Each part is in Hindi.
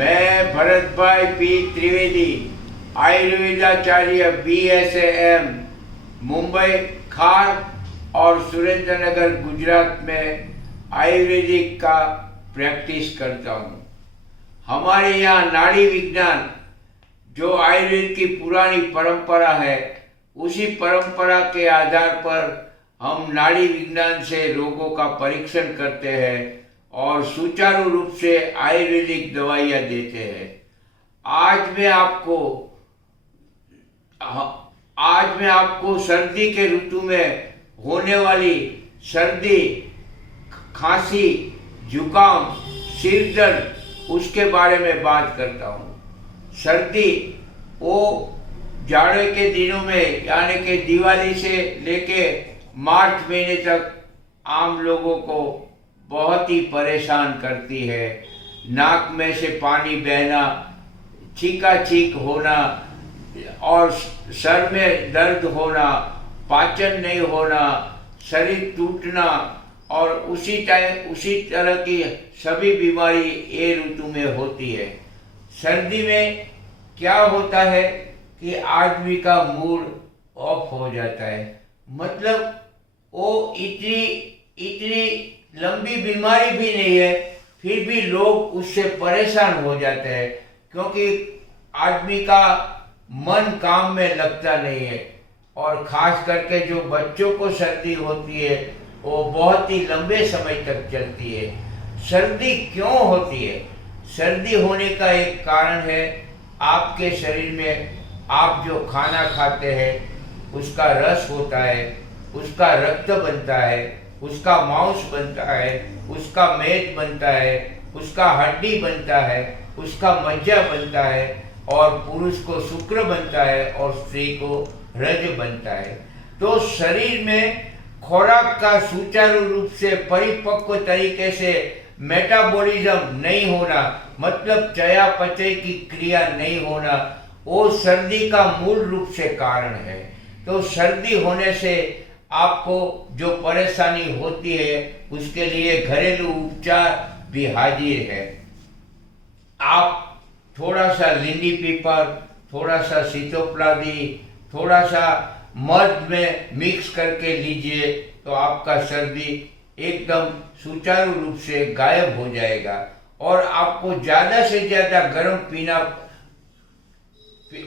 मैं भरत भाई पी त्रिवेदी, आयुर्वेदाचार्य BSAM, मुंबई खार और सुरेंद्रनगर गुजरात में आयुर्वेदिक का प्रैक्टिस करता हूँ। हमारे यहाँ नाड़ी विज्ञान जो आयुर्वेद की पुरानी परंपरा है, उसी परंपरा के आधार पर हम नाड़ी विज्ञान से रोगों का परीक्षण करते हैं और सुचारू रूप से आयुर्वेदिक दवाइयाँ देते हैं। आज मैं आपको सर्दी के ऋतु में होने वाली सर्दी, खांसी, जुकाम, सिर दर्द उसके बारे में बात करता हूँ। सर्दी वो जाड़े के दिनों में यानी कि दिवाली से लेके मार्च महीने तक आम लोगों को बहुत ही परेशान करती है। नाक में से पानी बहना, छींका-छींक होना और सर में दर्द होना, पाचन नहीं होना, शरीर टूटना और उसी तरह की सभी बीमारी ये ऋतु में होती है। सर्दी में क्या होता है कि आदमी का मूड ऑफ हो जाता है, मतलब वो इतनी लंबी बीमारी भी नहीं है, फिर भी लोग उससे परेशान हो जाते हैं क्योंकि आदमी का मन काम में लगता नहीं है। और खास करके जो बच्चों को सर्दी होती है वो बहुत ही लंबे समय तक चलती है। सर्दी क्यों होती है? सर्दी होने का एक कारण है आपके शरीर में आप जो खाना खाते हैं उसका रस होता है, उसका रक्त बनता है, उसका मांस बनता है, उसका मेद बनता है, उसका हड्डी बनता है, उसका मज्जा बनता है और पुरुष को शुक्र बनता है और स्त्री को रज बनता है। तो शरीर में खुराक का सुचारू रूप से परिपक्व तरीके से मेटाबॉलिज्म नहीं होना, मतलब चयापचय की क्रिया नहीं होना, वो सर्दी का मूल रूप से कारण है। तो सर्दी होने से आपको जो परेशानी होती है उसके लिए घरेलू उपचार भी हाजिर है। आप थोड़ा सा लिंडी पीपर, थोड़ा सा सीतोपलादी, थोड़ा सा मध में मिक्स करके लीजिए तो आपका सर्दी एकदम सुचारू रूप से गायब हो जाएगा। और आपको ज़्यादा से ज़्यादा गर्म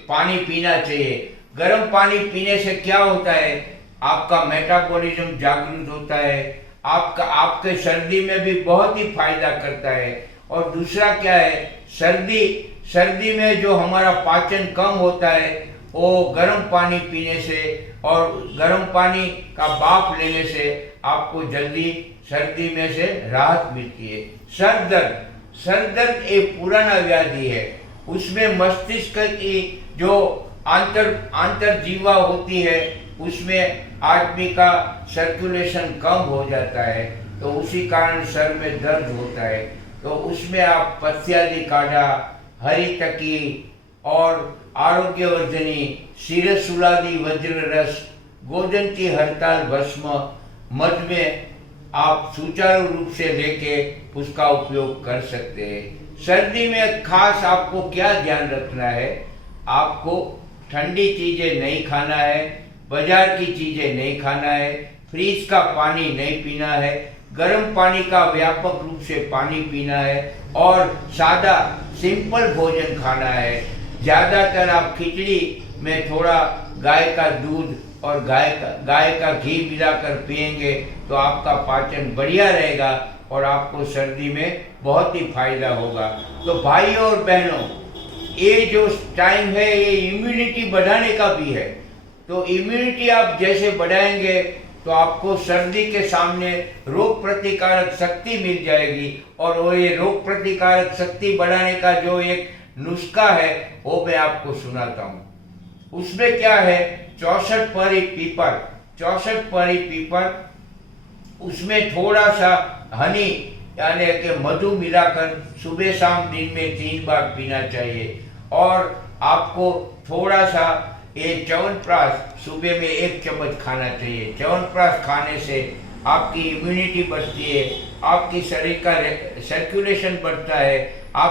पानी पीना चाहिए। गर्म पानी पीने से क्या होता है, आपका मेटाबॉलिज्म जागृत होता है, आपके सर्दी में भी बहुत ही फायदा करता है। और दूसरा क्या है, सर्दी में जो हमारा पाचन कम होता है वो गर्म पानी पीने से और गर्म पानी का भाप लेने से आपको जल्दी सर्दी में से राहत मिलती है। सर दर्द एक पुराना व्याधि है, उसमें मस्तिष्क की जो आंतरजीवा होती है उसमें आदमी का सर्कुलेशन कम हो जाता है, तो उसी कारण सर में दर्द होता है। तो उसमें आप पत्यादि काढ़ा, हरी तकी और आरोग्यवर्धनी, शिरशूलादि वज्र रस, गोदन की हड़ताल भस्म, मध में आप सुचारू रूप से लेके उसका उपयोग कर सकते हैं। सर्दी में खास आपको क्या ध्यान रखना है, आपको ठंडी चीज़ें नहीं खाना है, बाजार की चीज़ें नहीं खाना है, फ्रिज का पानी नहीं पीना है, गर्म पानी का व्यापक रूप से पानी पीना है और सादा सिंपल भोजन खाना है। ज़्यादातर आप खिचड़ी में थोड़ा गाय का दूध और गाय का घी मिलाकर पिएंगे तो आपका पाचन बढ़िया रहेगा और आपको सर्दी में बहुत ही फायदा होगा। तो भाइयों और बहनों, ये जो टाइम है ये इम्यूनिटी बढ़ाने का भी है। तो इम्यूनिटी आप जैसे बढ़ाएंगे तो आपको सर्दी के सामने रोग प्रतिकारक शक्ति मिल जाएगी। और वो ये रोग प्रतिकारक शक्ति बढ़ाने का जो एक नुस्खा है वो मैं आपको सुनाता हूँ। उसमें क्या है, 64 परी पीपर, उसमें थोड़ा सा हनी यानी कि मधु मिलाकर सुबह शाम दिन में 3 बार पीना चाहिए। और आपको थोड़ा सा ये च्यवनप्राश सुबह में 1 चम्मच खाना चाहिए। च्यवनप्राश खाने से आपकी इम्यूनिटी बढ़ती है, आपकी शरीर का सर्कुलेशन बढ़ता है